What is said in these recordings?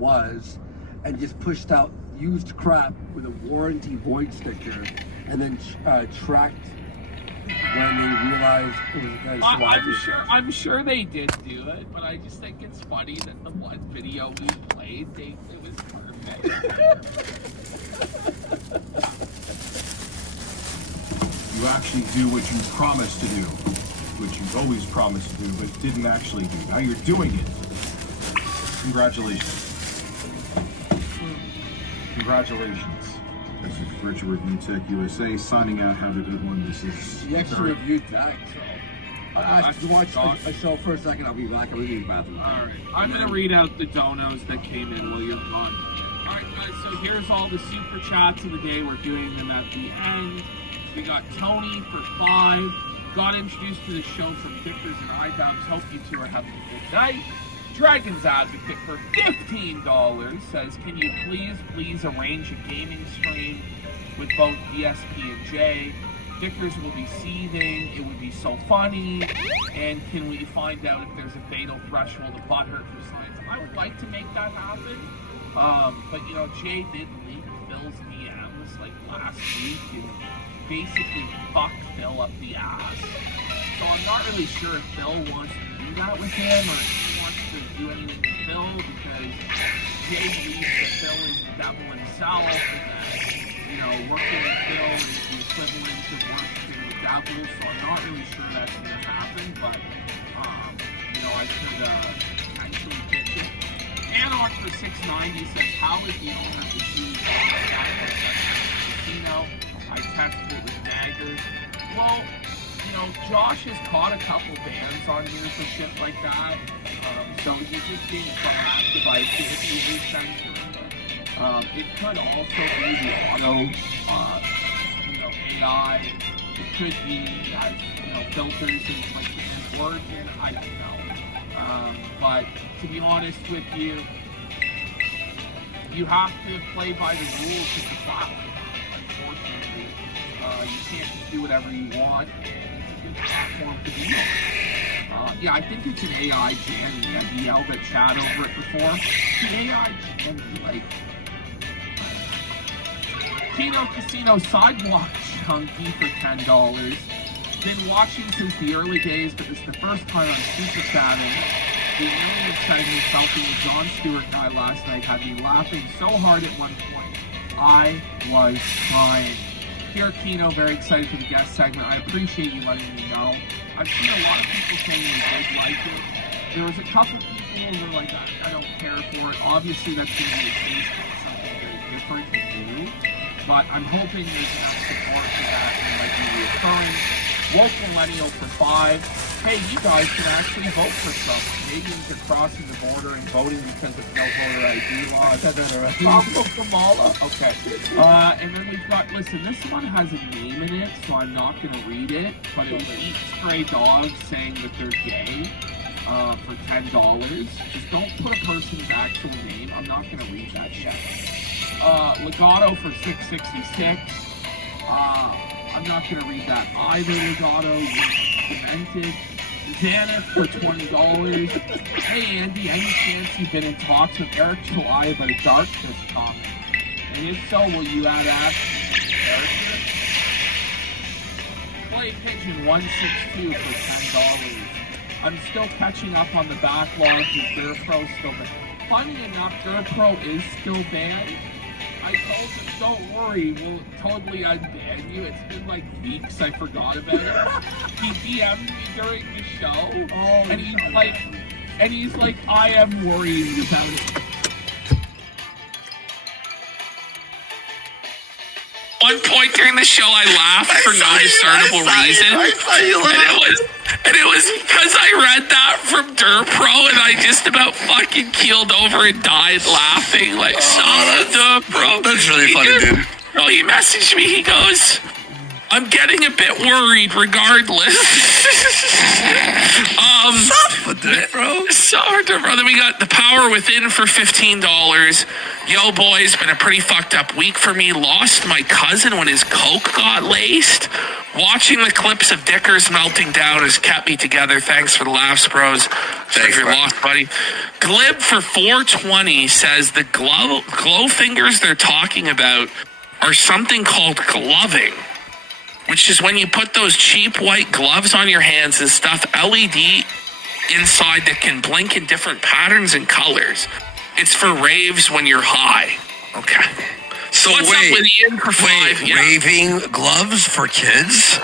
was, and just pushed out used crap with a warranty void sticker, and then tracked when they realized it was a guy's I'm sure they did do it, but I just think it's funny that the one video we played, it was perfect. You actually do what you promised to do, which you've always promised to do, but didn't actually do. Now you're doing it. Congratulations. Congratulations. This is Richard with UTech USA signing out. Have a good one. This is the extra reviewed that. So I asked you to watch a show for a second. I'll be back. I'll be in the bathroom. All right. I'm going to read out the donos that came in while you're gone. All right, guys. So here's all the super chats of the day. We're doing them at the end. We got Tony for 5. Got introduced to the show from Dippers and iDubbbz. Hope you two are having a good night. Dragon's Advocate for $15 says, can you please arrange a gaming stream with both DSP and Jay? Dickers will be seething, it would be so funny, and can we find out if there's a fatal threshold of butthurt for science? I would like to make that happen, but you know, Jay did leak Phil's DMs like last week and basically fucked Phil up the ass. So I'm not really sure if Phil wants to do that with him or if he wants to do anything with Phil, because Jay believes that Phil is the devil himself and that, you know, working with Phil is the equivalent of worshiping the devil. So I'm not really sure that's going to happen, but, you know, I could actually pitch it. Anarch for $6.90 says, how is the owner of the casino? I tested it with daggers. Well, you know, Josh has caught a couple bans on here for shit like that. So he's just being proactive. I think he's censoring it. It could also be the auto, you know, AI. It could be, you know, filters and like different words in. I don't know. But to be honest with you, you have to play by the rules of the platform. Unfortunately, you can't just do whatever you want. Platform to be on. Yeah, I think it's an AI jam, and he yelled at chat over it before. The AI jam be like Kino Casino Sidewalk Chunky for $10. Been watching since the early days, but this is the first time I'm super chatting. The alien segment Selfie with Jon Stewart guy last night had me laughing so hard at one point. I was crying. Here, Kino, very excited for the guest segment. I appreciate you letting me know. I've seen a lot of people saying they did like it. There was a couple people who were like, I don't care for it. Obviously, that's going to be a case of something very different to do. But I'm hoping there's enough support for that and it might be reoccurring. Woke Millennial for 5. Hey, you guys can actually vote for Trump. Canadians are crossing the border and voting because of no voter ID laws. Pablo Kamala. Okay. And then we've got, listen, this one has a name in it, so I'm not going to read it, but it was Eat Stray Dogs saying that they're gay for $10. Just don't put a person's actual name. I'm not going to read that shit. Legato for $6.66. I'm not going to read that either, Legato. You're demented. Janet for $20. Hey Andy, any chance you've been in talks with Eric July about a Darkness comic? And if so, will you add Ash to the character? Clay Pigeon 162 for $10. I'm still catching up on the backlogs of GurPro still banned. Funny enough, GurPro is still banned. I told him, don't worry, we'll totally unban you. It's been like weeks, I forgot about it. He DM'd me during the show, and he's like, I am worried about it. One point during the show, I laughed for no discernible reason, and it was because I read that from GurPro, and I just about fucking keeled over and died laughing. Like, son of GurPro. That's really funny, dude. Oh, he messaged me. He goes, I'm getting a bit worried regardless. Stop with it, bro. So hard to run. Then we got The Power Within for $15. Yo, boys, been a pretty fucked up week for me. Lost my cousin when his Coke got laced. Watching the clips of Dickers melting down has kept me together. Thanks for the laughs, bros. Thanks for your loss, buddy. Glib for $4.20 says the glow fingers they're talking about are something called gloving, which is when you put those cheap white gloves on your hands and stuff LED inside that can blink in different patterns and colors. It's for raves when you're high. Okay. So what's up with Ian for $5? Yeah. Raving gloves for kids?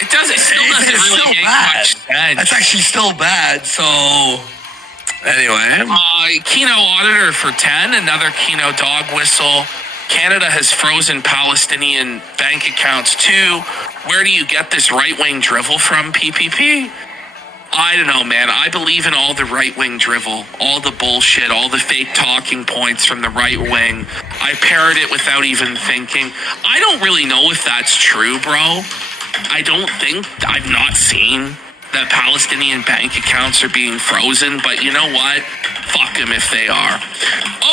It doesn't. Still doesn't It's really still make bad. much sense. That's actually still bad. So anyway, Keno Auditor for 10. Another Keno dog whistle. Canada has frozen Palestinian bank accounts too. Where do you get this right-wing drivel from, PPP? I don't know, man. I believe in all the right-wing drivel, all the bullshit, all the fake talking points from the right wing. I parrot it without even thinking. I don't really know if that's true, bro. I don't think, I've not seen that Palestinian bank accounts are being frozen, but you know what? Fuck them if they are.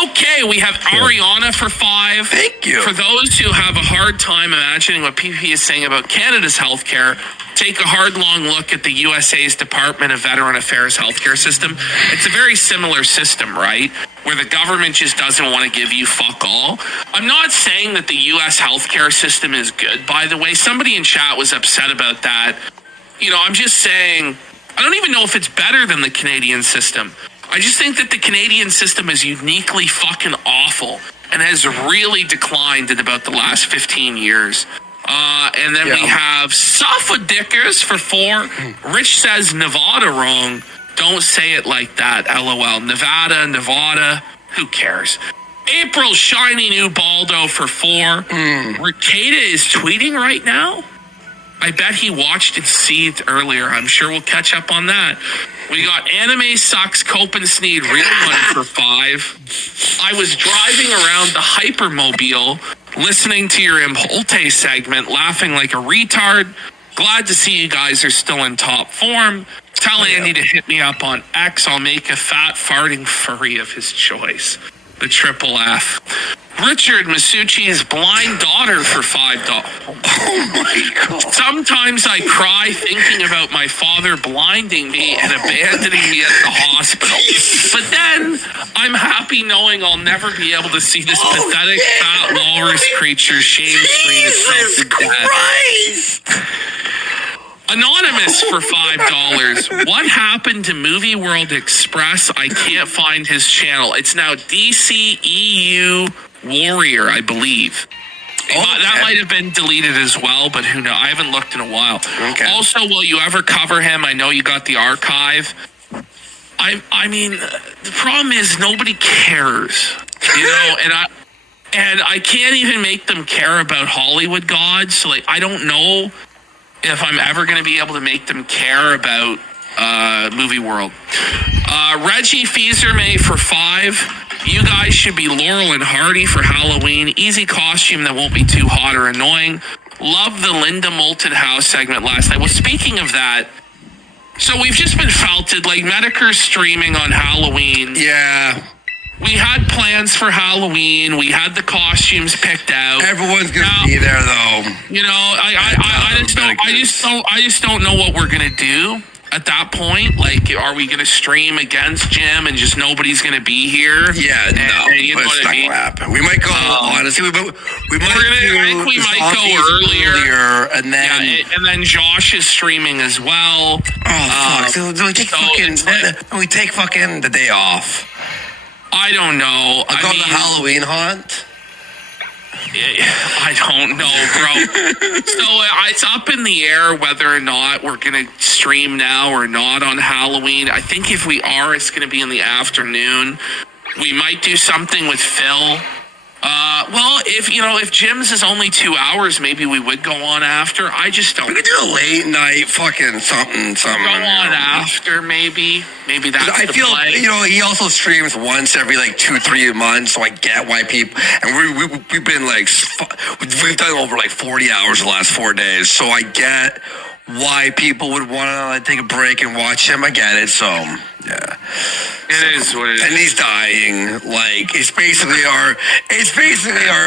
Okay, we have Ariana for 5. Thank you. For those who have a hard time imagining what PP is saying about Canada's healthcare, take a hard, long look at the USA's Department of Veteran Affairs healthcare system. It's a very similar system, right? Where the government just doesn't want to give you fuck all. I'm not saying that the US healthcare system is good, by the way. Somebody in chat was upset about that. You know, I'm just saying, I don't even know if it's better than the Canadian system. I just think that the Canadian system is uniquely fucking awful and has really declined in about the last 15 years. And then we have Safa Dickers for 4. Rich says Nevada wrong. Don't say it like that, LOL. Nevada, who cares? April Shiny New Baldo for 4. Ricada is tweeting right now. I bet he watched and seethed earlier. I'm sure we'll catch up on that. We got Anime Sucks, Cope and Sneed, Real Money for 5. I was driving around the Hypermobile, listening to your Imholte segment, laughing like a retard. Glad to see you guys are still in top form. Tell Andy to hit me up on X. I'll make a fat farting furry of his choice. The triple F. Richard Masucci's blind daughter for $5. oh my God. Sometimes I cry thinking about my father blinding me and abandoning me at the hospital. But then I'm happy knowing I'll never be able to see this pathetic fat walrus creature shame screen itself to death. Christ. Anonymous for $5. What happened to Movie World Express? I can't find his channel. It's now DCEU Warrior, I believe. That might have been deleted as well, but who knows? I haven't looked in a while. Okay. Also, will you ever cover him? I know you got the archive. I mean, the problem is nobody cares, you know, and I can't even make them care about Hollywood gods. So like, I don't know if I'm ever going to be able to make them care about Movie World. Reggie Fiesermay for 5. You guys should be Laurel and Hardy for Halloween. Easy costume that won't be too hot or annoying. Love the Linda Moulton House segment last night. Well, speaking of that, so we've just been felted, like Medicare's streaming on Halloween. Yeah. We had plans for Halloween. We had the costumes picked out. Everyone's gonna be there, though. You know, I just don't know what we're gonna do at that point. Like, are we gonna stream against Jim and just nobody's gonna be here? Yeah, no, you know but it's what not I mean? gonna happen. We might go. Honestly, we might. I think we might go earlier, and then and then Josh is streaming as well. Oh fuck! So we take fucking the day off. I don't know. I'll go to the Halloween haunt. I don't know, bro. So it's up in the air whether or not we're going to stream now or not on Halloween. I think if we are, it's going to be in the afternoon. We might do something with Phil Well, if Jim's is only 2 hours, maybe we would go on after. I just don't. We could do a late night fucking something. Go on after, maybe. Maybe that's I the feel, play. he also streams once every like 2-3 months, so I get why people. And we've been like, we've done over like 40 hours the last 4 days, so I get why people would want to like, take a break and watch him. I get it, so yeah. It is what it is. And he's dying. Like it's basically our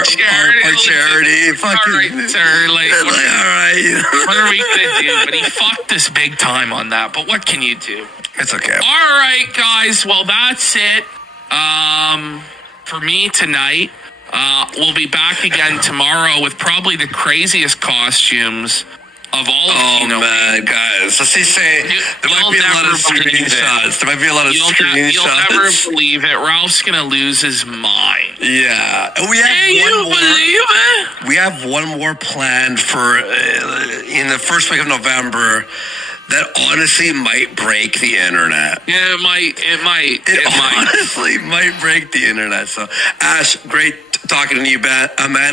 charity. Fucking all right, sir. Like, all right. what are we gonna do? But he fucked us big time on that. But what can you do? It's okay. All right, guys. Well, that's it. For me tonight. We'll be back again tomorrow with probably the craziest costumes of all of Oh man, guys! Let's just say there might be a lot of screenshots. There might be a lot of screenshots. You'll never believe it. Ralph's gonna lose his mind. Yeah, we have Can you believe it? We have one more planned for in the first week of November. That honestly might break the internet. Yeah, it might. It honestly might break the internet. So, Ash, great talking to you, man.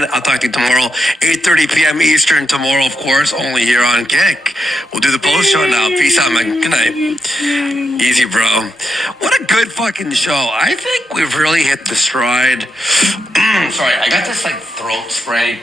I'll talk to you tomorrow, 8:30 p.m. Eastern tomorrow, of course, only here on Kick. We'll do the post show now. Peace out, man. Good night. Easy, bro. What a good fucking show. I think we've really hit the stride. Sorry, I got this like throat spray.